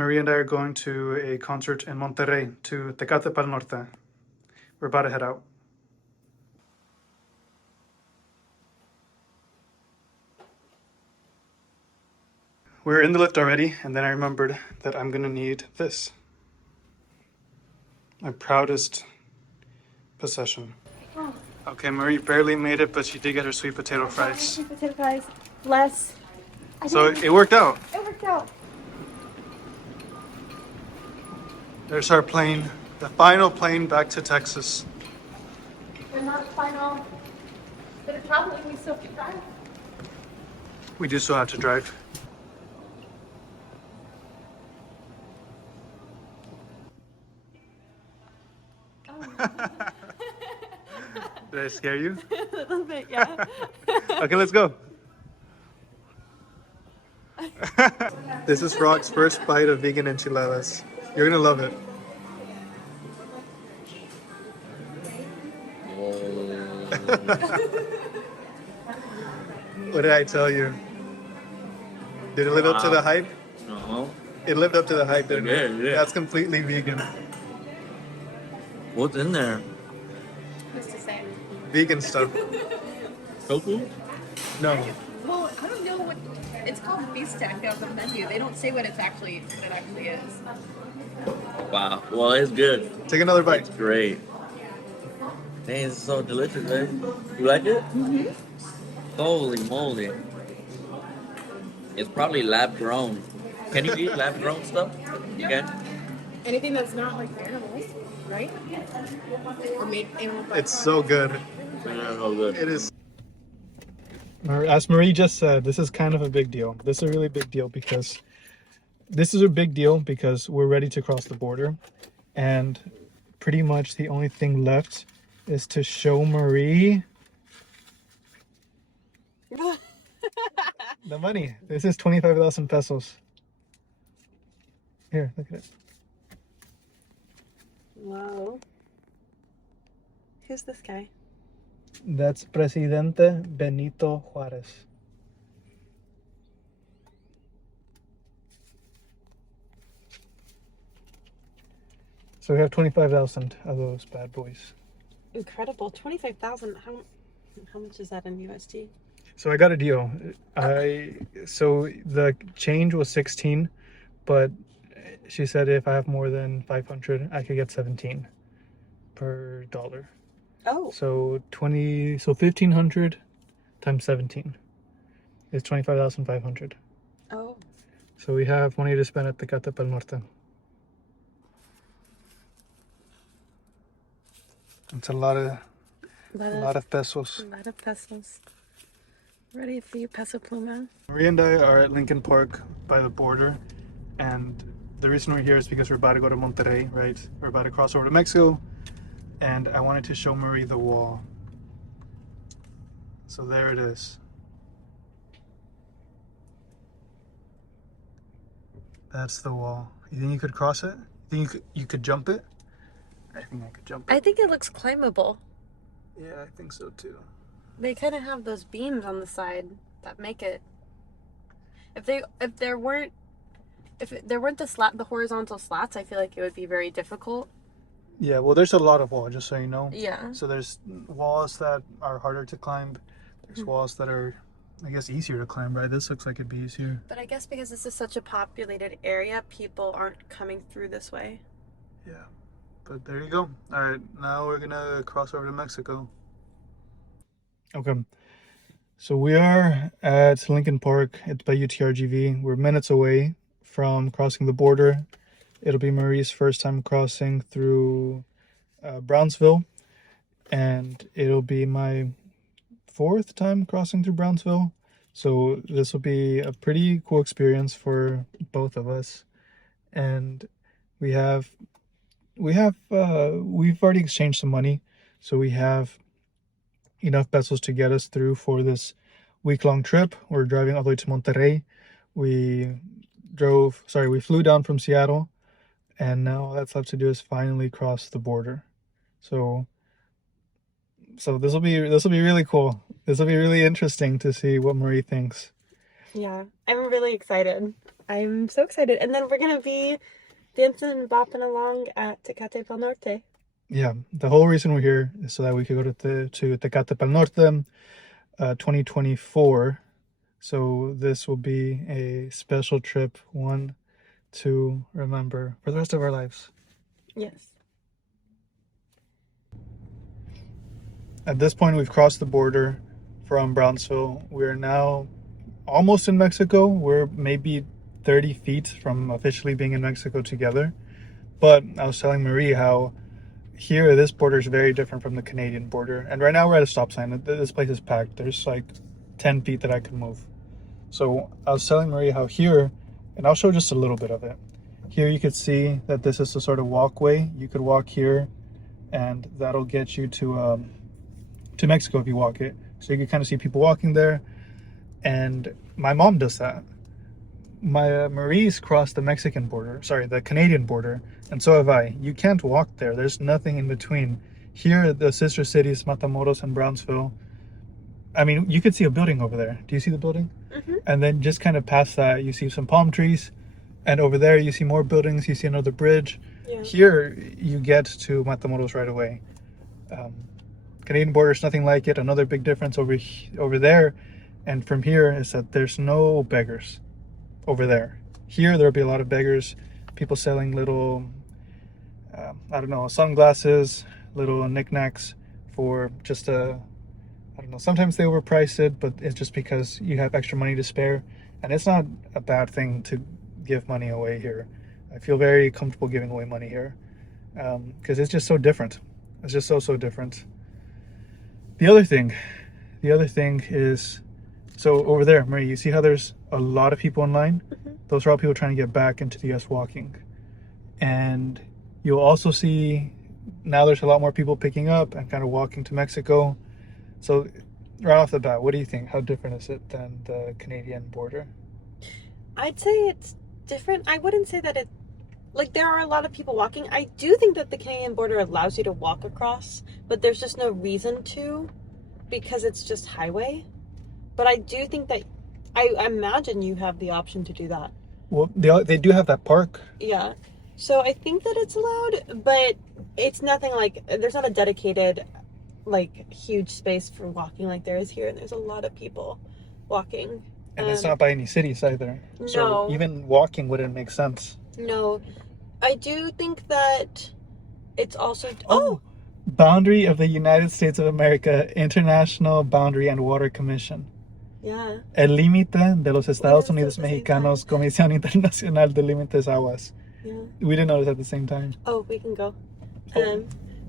Marie and I are going to a concert in Monterrey to Tecate Pal Norte. We're about to head out. We're in the lift already, and then I remembered that I'm gonna need this. My proudest possession. Oh. Okay, Marie barely made it, but she did get her sweet potato fries. Sweet potato fries. Less. So it worked out. It worked out. There's our plane, the final plane back to Texas. They're not final. But it's probably we still can drive. We do still have to drive. Did I scare you? A little bit, yeah. Okay, let's go. This is Frog's first bite of vegan enchiladas. You're gonna love it. What did I tell you? Did it live up to the hype? Uh-huh. It lived up to the hype, didn't it? Yeah. That's completely vegan. What's in there? What's to say? Vegan stuff. Tofu? No. Well, I don't know what it's called. Beef stack on the menu. They don't say what it actually is. Wow. Well, it's good. Take another bite. It's great. Dang, it's so delicious, man. You like it? Mm-hmm. Holy moly. It's probably lab grown. Can you eat lab grown stuff? You can? Anything that's not like animals, right? Or made animal by It's so good. Yeah, no good. It is. As Marie just said, this is kind of a big deal. This is a really big deal because we're ready to cross the border, and pretty much the only thing left is to show Marie the money. This is 25,000 pesos. Here, look at it. Whoa. Who's this guy? That's Presidente Benito Juarez. So we have 25,000 of those bad boys. Incredible. 25,000. How much is that in USD? So I got a deal. So the change was 16, but she said if I have more than 500, I could get 17 per dollar. Oh. So 1,500 times 17 is 25,500. Oh. So we have money to spend at Tecate Pal Norte. It's a lot of pesos. A lot of pesos. Ready for you, Peso Pluma? Maria and I are at Lincoln Park by the border, and the reason we're here is because we're about to go to Monterrey, right? We're about to cross over to Mexico, and I wanted to show Marie the wall. So there it is. That's the wall. You think you could cross it? You think you could jump it? I think I could jump it. I think it looks climbable. Yeah, I think so too. They kind of have those beams on the side that make it. If there weren't the horizontal slats, I feel like it would be very difficult. Yeah, well, there's a lot of wall, just so you know. Yeah. So there's walls that are harder to climb. There's walls that are, I guess, easier to climb, right? This looks like it'd be easier. But I guess because this is such a populated area, people aren't coming through this way. Yeah. But there you go. All right, now we're gonna cross over to Mexico. Okay. So we are at Lincoln Park. It's by UTRGV. We're minutes away from crossing the border. It'll be Marie's first time crossing through Brownsville, and it'll be my fourth time crossing through Brownsville. So this will be a pretty cool experience for both of us. And we've already exchanged some money, so we have enough pesos to get us through for this week-long trip. We're driving all the way to Monterrey. We flew down from Seattle, and now all that's left to do is finally cross the border. So this will be really cool. This will be really interesting to see what Marie thinks. Yeah, I'm really excited. I'm so excited. And then we're going to be dancing and bopping along at Tecate Pal Norte. Yeah, the whole reason we're here is so that we could go to Tecate Pal Norte 2024. So this will be a special trip, one to remember for the rest of our lives. Yes. At this point, we've crossed the border from Brownsville. We're now almost in Mexico. We're maybe 30 feet from officially being in Mexico together. But I was telling Marie how here, this border is very different from the Canadian border. And right now we're at a stop sign. This place is packed. There's like 10 feet that I can move. So I was telling Marie how here, and I'll show just a little bit of it. Here you could see that this is the sort of walkway. You could walk here and that'll get you to Mexico if you walk it. So you can kind of see people walking there. And my mom does that. My Marie's crossed the Mexican border, sorry, the Canadian border, and so have I. You can't walk there. There's nothing in between. Here, the sister cities, Matamoros and Brownsville, I mean, you could see a building over there. Do you see the building? Mm-hmm. And then just kind of past that, you see some palm trees. And over there, you see more buildings. You see another bridge. Yeah. Here, you get to Matamoros right away. Canadian border is nothing like it. Another big difference over there and from here is that there's no beggars over there. Here, there'll be a lot of beggars. People selling little, I don't know, sunglasses, little knickknacks for just I don't know, sometimes they overprice it, but it's just because you have extra money to spare. And it's not a bad thing to give money away here. I feel very comfortable giving away money here because it's just so different. It's just so different. The other thing is, so over there, Marie, you see how there's a lot of people in line? Mm-hmm. Those are all people trying to get back into the US walking. And you'll also see now there's a lot more people picking up and kind of walking to Mexico. So right off the bat, what do you think? How different is it than the Canadian border? I'd say it's different. I wouldn't say that like there are a lot of people walking. I do think that the Canadian border allows you to walk across, but there's just no reason to because it's just highway. But I do think that I imagine you have the option to do that. Well, they do have that park. Yeah. So I think that it's allowed, but it's nothing like, there's not a dedicated, like, huge space for walking like there is here. And there's a lot of people walking. And it's not by any cities either. No. So even walking wouldn't make sense. No. I do think that it's also... Boundary of the United States of America, International Boundary and Water Commission. Yeah. El límite de los Estados What Unidos is it at the same Mexicanos, Comisión Internacional de Límites Aguas. Yeah. We didn't notice at the same time. Oh, we can go. Oh.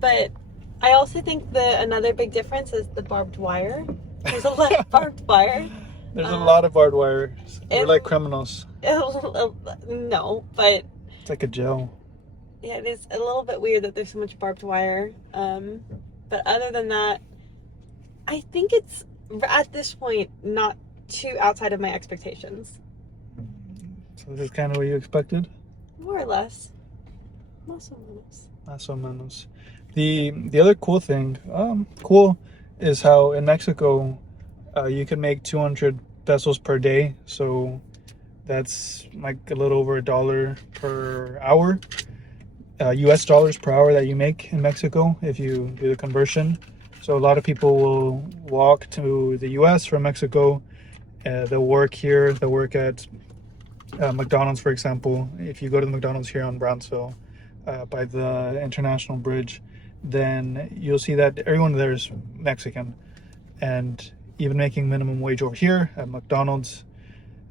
But I also think another big difference is the barbed wire. There's a lot of barbed wire. There's a lot of barbed wire. We're like criminals. No, but... It's like a jail. Yeah, it is a little bit weird that there's so much barbed wire. But other than that, I think it's, at this point, not too outside of my expectations. So this is kind of what you expected? More or less. Más o menos. Más o menos. The other cool thing, is how in Mexico, you can make 200 pesos per day. So that's like a little over $1 per hour. US dollars per hour that you make in Mexico if you do the conversion. So a lot of people will walk to the US from Mexico. They'll work here. They'll work at McDonald's, for example. If you go to the McDonald's here on Brownsville by the International Bridge, then you'll see that everyone there is Mexican. And even making minimum wage over here at McDonald's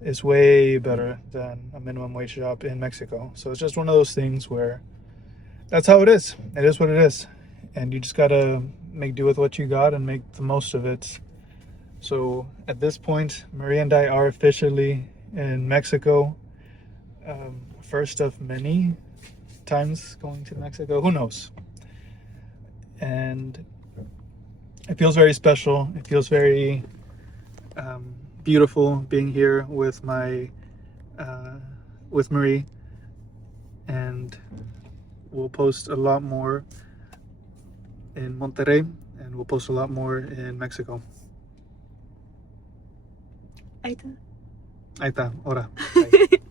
is way better than a minimum wage job in Mexico. So it's just one of those things where that's how it is. It is what it is. And you just gotta make do with what you got and make the most of it. So at this point, Maria and I are officially in Mexico. First of many times going to Mexico. Who knows? And it feels very special. It feels very beautiful being here with with Marie. And we'll post a lot more in Monterrey, and we'll post a lot more in Mexico. Ahí está. Ahí está, ahora. Bye.